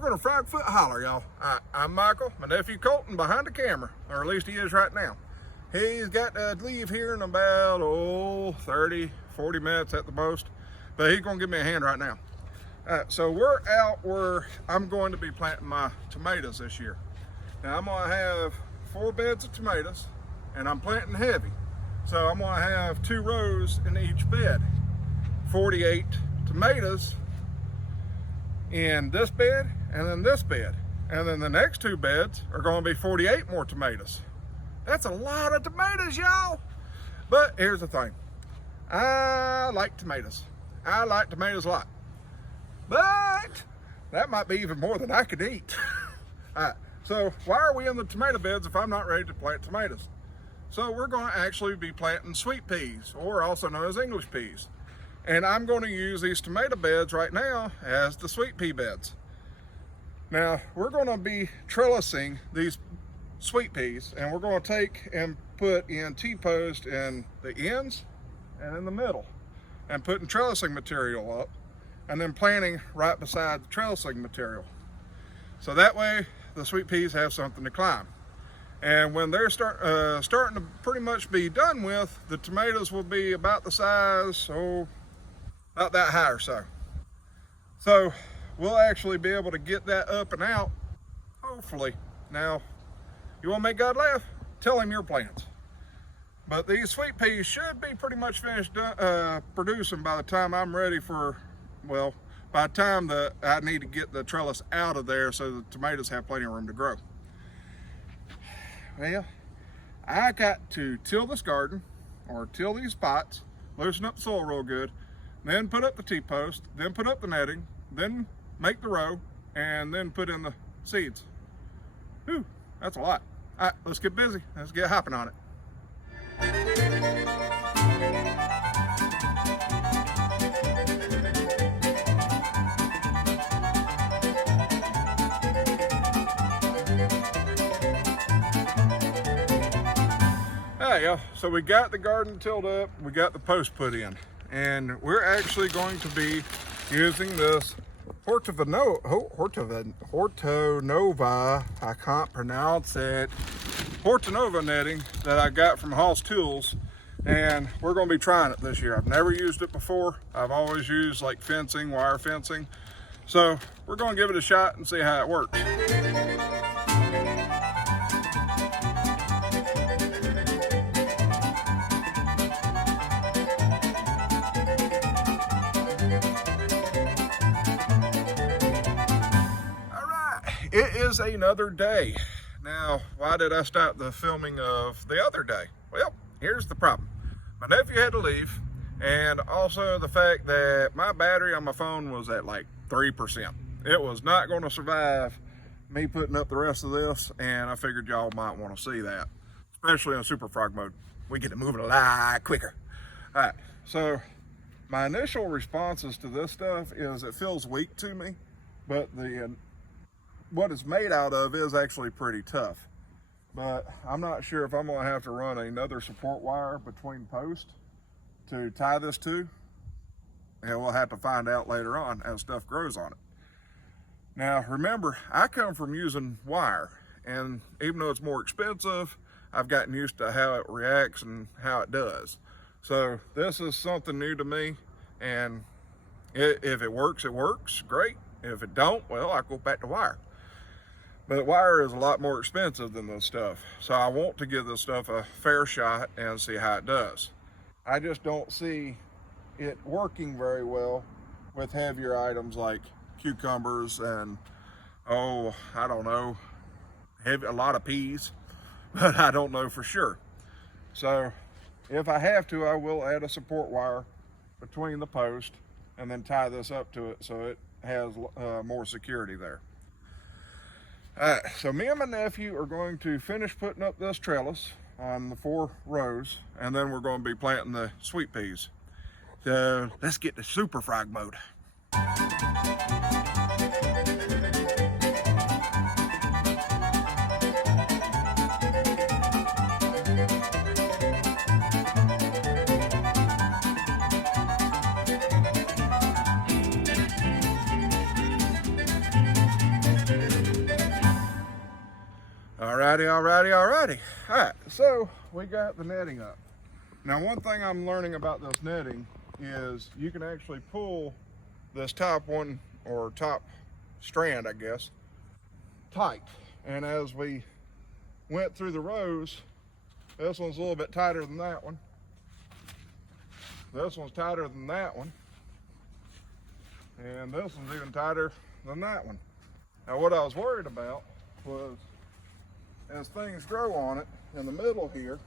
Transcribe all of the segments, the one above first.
welcome to Frogfoot Holler, y'all. I'm Michael, my nephew Colton behind the camera, or at least he is right now. He's got to leave here in about 30, 40 minutes at the most, but he's gonna give me a hand right now. So we're out where I'm going to be planting my tomatoes this year. Now I'm gonna have 4 beds of tomatoes, and I'm planting heavy. So I'm gonna have 2 rows in each bed, 48 tomatoes in this bed and then this bed, and then the next 2 beds are going to be 48 more tomatoes. That's a lot of tomatoes, y'all. But here's the thing, I like tomatoes. I like tomatoes a lot, but that might be even more than I could eat. All right, so why are we in the tomato beds if I'm not ready to plant tomatoes? So we're going to actually be planting sweet peas, or also known as English peas. And I'm going to use these tomato beds right now as the sweet pea beds. Now, we're going to be trellising these sweet peas, and we're going to take and put in T-post in the ends and in the middle, and putting trellising material up, and then planting right beside the trellising material. So that way, the sweet peas have something to climb. And when they're starting to pretty much be done with, the tomatoes will be about the size, about that high or so. So we'll actually be able to get that up and out, hopefully. Now, you want to make God laugh? Tell him your plans. But these sweet peas should be pretty much finished producing by the time I'm ready for, well, by the time that I need to get the trellis out of there so the tomatoes have plenty of room to grow. Well, I got to till this garden, or till these spots, loosen up the soil real good, then put up the T-post, then put up the netting, then make the row, and then put in the seeds. Whew, that's a lot. All right, let's get busy. Let's get hopping on it. Hey, y'all, so we got the garden tilled up, we got the post put in, and we're actually going to be using this Hortonova, I can't pronounce it, Hortonova netting that I got from Hoss Tools, and we're going to be trying it this year. I've never used it before. I've always used like fencing, wire fencing, so we're going to give it a shot and see how it works. It is another day. Now, why did I stop the filming of the other day? Well, here's the problem. My nephew had to leave, and also the fact that my battery on my phone was at like 3%. It was not going to survive me putting up the rest of this, and I figured y'all might want to see that, especially in Super Frog mode. We get to move it a lot quicker. All right, so my initial responses to this stuff is it feels weak to me, but what it's made out of is actually pretty tough. But I'm not sure if I'm going to have to run another support wire between posts to tie this to. And we'll have to find out later on as stuff grows on it. Now remember, I come from using wire, and even though it's more expensive, I've gotten used to how it reacts and how it does. So this is something new to me, and if it works, great. If it don't, well, I go back to wire. But wire is a lot more expensive than this stuff. So I want to give this stuff a fair shot and see how it does. I just don't see it working very well with heavier items like cucumbers and, I don't know, a lot of peas, but I don't know for sure. So if I have to, I will add a support wire between the post and then tie this up to it so it has more security there. All right, so me and my nephew are going to finish putting up this trellis on the 4 rows, and then we're going to be planting the sweet peas. So let's get to Super Frog mode. Alrighty. Alright, so we got the netting up. Now one thing I'm learning about this netting is you can actually pull this top one, or top strand I guess, tight. And as we went through the rows, this one's a little bit tighter than that one. This one's tighter than that one. And this one's even tighter than that one. Now what I was worried about was, as things grow on it, in the middle here,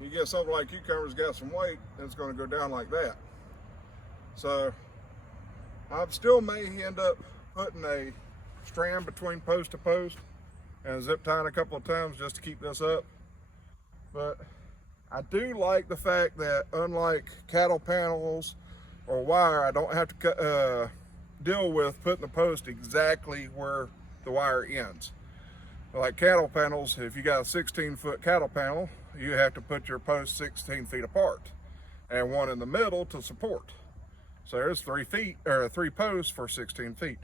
you get something like cucumber's got some weight, it's going to go down like that. So I still may end up putting a strand between post to post and zip tying a couple of times just to keep this up. But I do like the fact that, unlike cattle panels or wire, I don't have to deal with putting the post exactly where the wire ends. Like cattle panels, if you got a 16-foot cattle panel, you have to put your posts 16 feet apart and one in the middle to support. So there's 3 posts for 16 feet.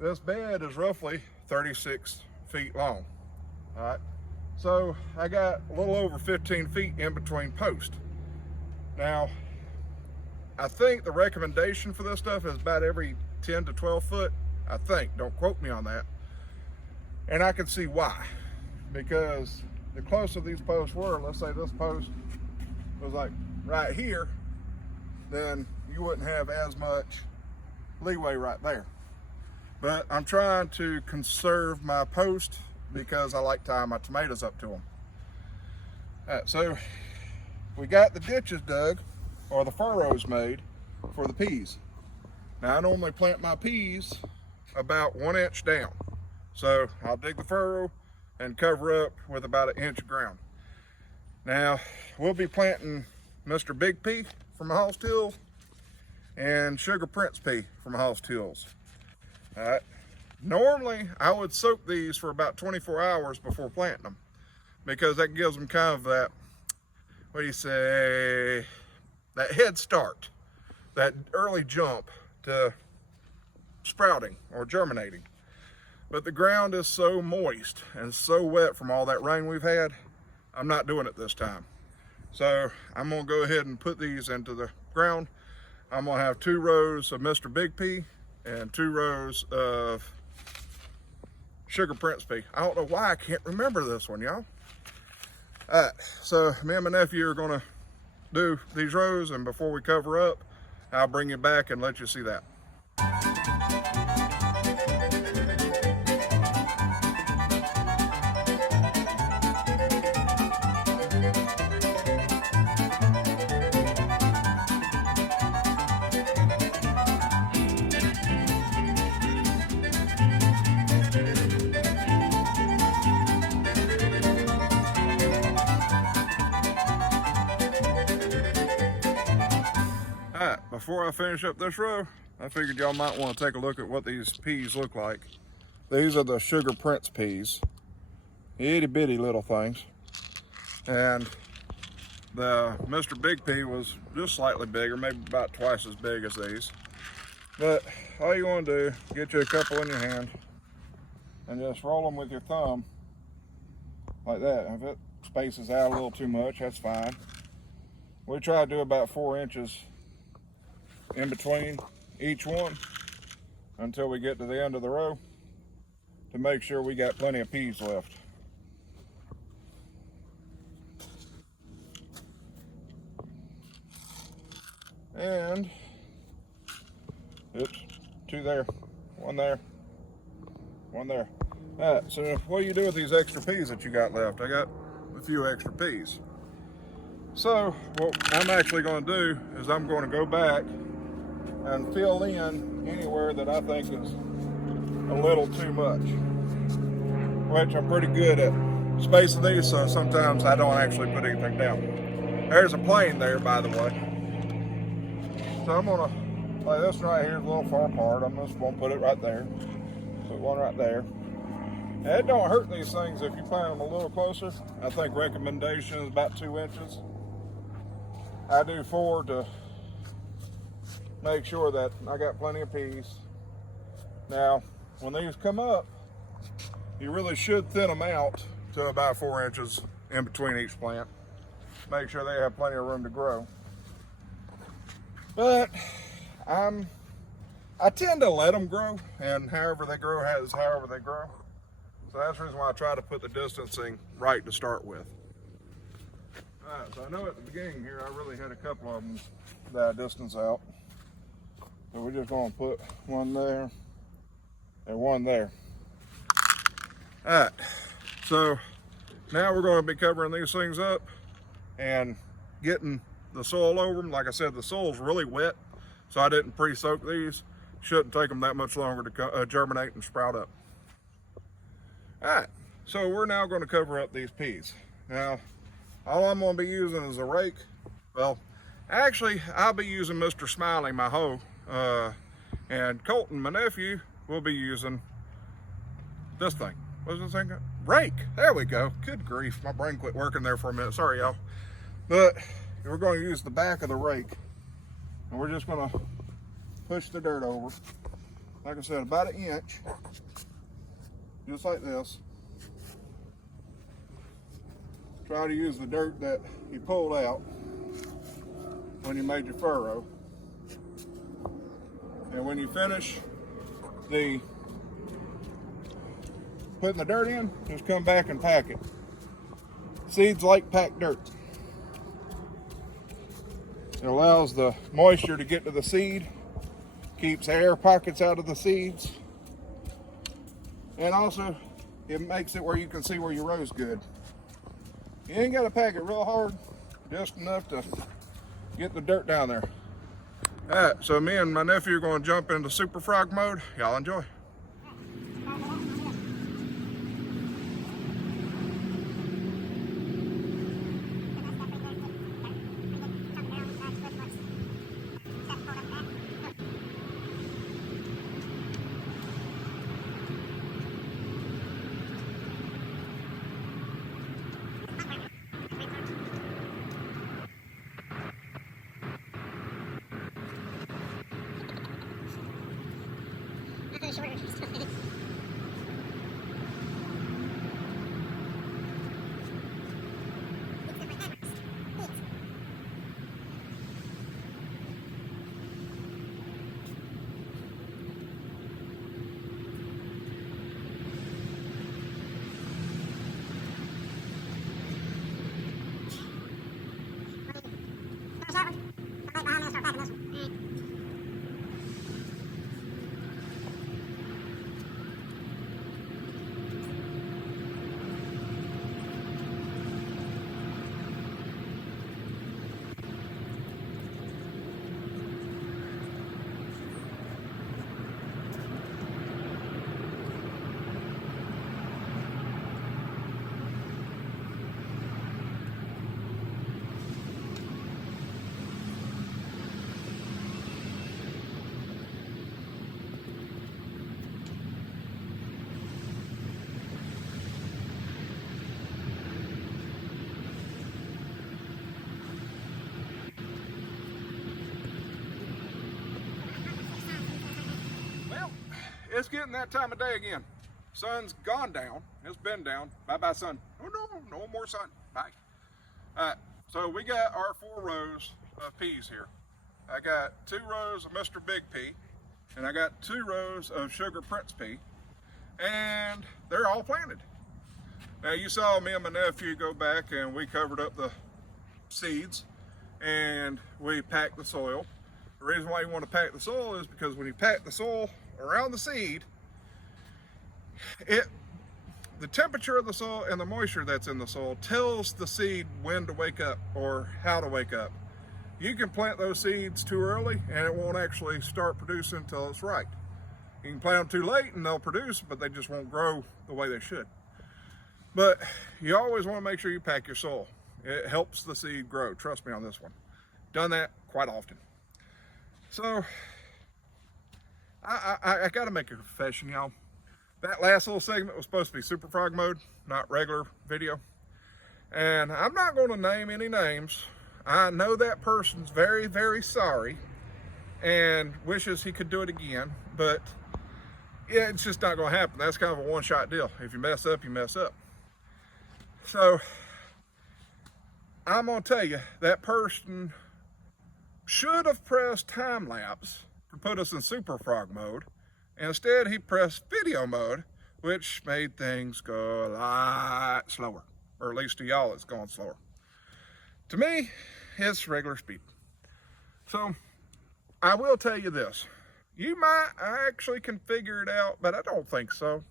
This bed is roughly 36 feet long. All right. So I got a little over 15 feet in between posts. Now, I think the recommendation for this stuff is about every 10 to 12 foot, I think. Don't quote me on that. And I can see why. Because the closer these posts were, let's say this post was like right here, then you wouldn't have as much leeway right there. But I'm trying to conserve my post because I like tying my tomatoes up to them. All right, so we got the ditches dug, or the furrows made for the peas. Now I normally plant my peas about 1 inch down. So I'll dig the furrow and cover up with about 1 inch of ground. Now we'll be planting Mr. Big Pea from Host Hills and Sugar Prince Pea from Host Hills. All right. Normally I would soak these for about 24 hours before planting them, because that gives them kind of that, what do you say, that head start, that early jump to sprouting or germinating. But the ground is so moist and so wet from all that rain we've had, I'm not doing it this time. So I'm gonna go ahead and put these into the ground. I'm gonna have 2 rows of Mr. Big Pea and 2 rows of Sugar Prince Pea. I don't know why I can't remember this one, y'all. All right, so me and my nephew are gonna do these rows, and before we cover up, I'll bring you back and let you see that. Alright, before I finish up this row, I figured y'all might want to take a look at what these peas look like. These are the Sugar Prince peas. Itty bitty little things. And the Mr. Big Pea was just slightly bigger, maybe about twice as big as these. But all you want to do, get you a couple in your hand and just roll them with your thumb like that. If it spaces out a little too much, that's fine. We try to do about 4 inches in between each one until we get to the end of the row to make sure we got plenty of peas left. And oops, 2 there, 1 there, 1 there. All right, so what do you do with these extra peas that you got left? I got a few extra peas. So what I'm actually going to do is I'm going to go back and fill in anywhere that I think is a little too much, which I'm pretty good at spacing these, so sometimes I don't actually put anything down. There's a plane there, by the way. So I'm gonna, like this right here is a little far apart. I'm just gonna put it right there. Put one right there. And it don't hurt these things if you plant them a little closer. I think recommendation is about 2 inches. I do 4 to make sure that I got plenty of peas. Now, when these come up, you really should thin them out to about 4 inches in between each plant. Make sure they have plenty of room to grow. But I tend to let them grow, and however they grow is however they grow. So that's the reason why I try to put the distancing right to start with. All right, so I know at the beginning here I really had a couple of them that I distance out. So we're just going to put one there and one there. All right, so now we're going to be covering these things up and getting the soil over them. Like I said, the soil's really wet, so I didn't pre-soak these. Shouldn't take them that much longer to germinate and sprout up. All right, so we're now going to cover up these peas. Now, all I'm going to be using is a rake. Well, actually, I'll be using Mr. Smiley, my hoe, and Colton, my nephew, will be using this thing. What's this thing? Rake. There we go. Good grief, my brain quit working there for a minute. Sorry, y'all. But we're going to use the back of the rake, and we're just going to push the dirt over. Like I said, about 1 inch, just like this. Try to use the dirt that you pulled out when you made your furrow. And when you finish putting the dirt in, just come back and pack it. Seeds like packed dirt. It allows the moisture to get to the seed, keeps air pockets out of the seeds, and also it makes it where you can see where your row's good. You ain't got to pack it real hard, just enough to get the dirt down there. All right, so me and my nephew are going to jump into super frog mode. Y'all enjoy. It's getting that time of day again. Sun's gone down. It's been down. Bye-bye, sun. Oh, no more sun. Bye. All right, so we got our 4 rows of peas here. I got 2 rows of Mr. Big Pea, and I got 2 rows of Sugar Prince Pea, and they're all planted. Now, you saw me and my nephew go back, and we covered up the seeds, and we packed the soil. The reason why you want to pack the soil is because when you pack the soil around the seed, the temperature of the soil and the moisture that's in the soil tells the seed when to wake up or how to wake up. You can plant those seeds too early and it won't actually start producing until it's right. You can plant them too late and they'll produce, but they just won't grow the way they should. But you always want to make sure you pack your soil. It helps the seed grow. Trust me on this one. Done that quite often. So I got to make a confession, y'all. That last little segment was supposed to be super frog mode, not regular video. And I'm not going to name any names. I know that person's very, very sorry and wishes he could do it again. But yeah, it's just not going to happen. That's kind of a one-shot deal. If you mess up, you mess up. So I'm going to tell you, that person should have pressed time lapse to put us in super frog mode. Instead, he pressed video mode, which made things go a lot slower. Or at least to y'all, it's going slower. To me, it's regular speed. So I will tell you this. You might actually can figure it out, but I don't think so.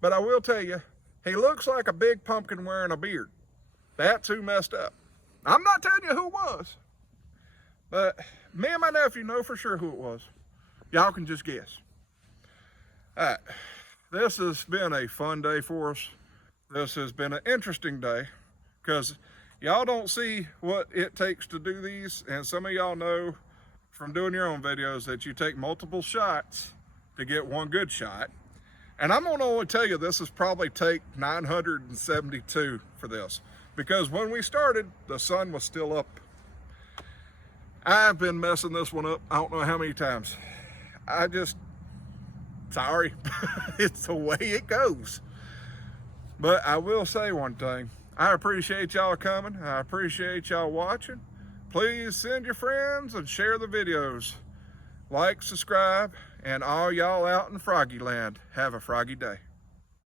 But I will tell you, he looks like a big pumpkin wearing a beard. That's who messed up. I'm not telling you who it was, but me and my nephew know for sure who it was. Y'all can just guess. All right, this has been a fun day for us. This has been an interesting day because y'all don't see what it takes to do these, and some of y'all know from doing your own videos that you take multiple shots to get one good shot. And I'm gonna only tell you this is probably take 972 for this, because when we started, the sun was still up. I've been messing this one up I don't know how many times. Sorry, it's the way it goes. But I will say one thing. I appreciate y'all coming. I appreciate y'all watching. Please send your friends and share the videos. Like, subscribe, and all y'all out in Froggy Land, have a froggy day.